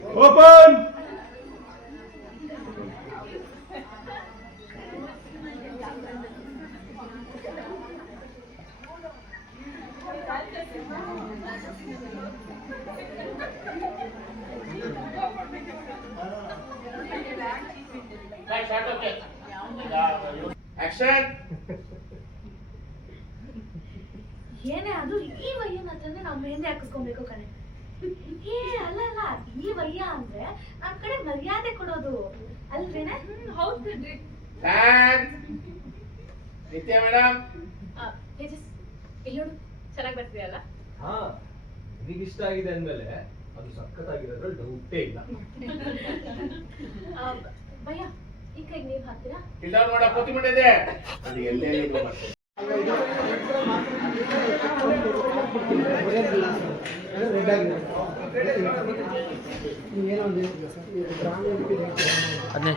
Open. Action. ಏನೇ ಅದು ಈ ವಯ್ಯ ಮಾತ್ರನೇ ನಾವು ಮೆಹಂದಿ ಹಾಕಿಸ್ಕೊಬೇಕು ಕಣೆ. ಏ ಅಲ್ಲ ಈ ವಯ್ಯ ಅಂದ್ರೆ ನಮ್ ಕಡೆ ಮರ್ಯಾದೆ ಕೊಡೋದು ಅಲ್ವೇನೆ? ಹೌದು ಕಣ್ರಿ. ನಿತ್ಯ ಮೇಡಮ್ ಇಲ್ಲಿ ನೋಡು ಚೆನ್ನಾಗಿ ಬರ್ತೀಯಲ್ಲ. ಹಾ ನಿನಗೆ ಇಷ್ಟ ಆಗಿದೆ ಅಂದ್ಮೇಲೆ ಅದು ಸಖತ್ತಾಗಿರೋದ್ರಲ್ಲಿ ಡೌಟೇ ಇಲ್ಲ. ಭಯ್ಯ ಈ ಕೈಗೆ ನೀರು ಹಾಕ್ತೀರಾ? ಇಲ್ಲ ನೋಡ ಕೂತಿ ಬಿಟ್ಟಿದೆ ಅದು ಎಲ್ಲೇ ಇಲ್ಲ ಮತ್ತೆ ಅದನ್ನೇ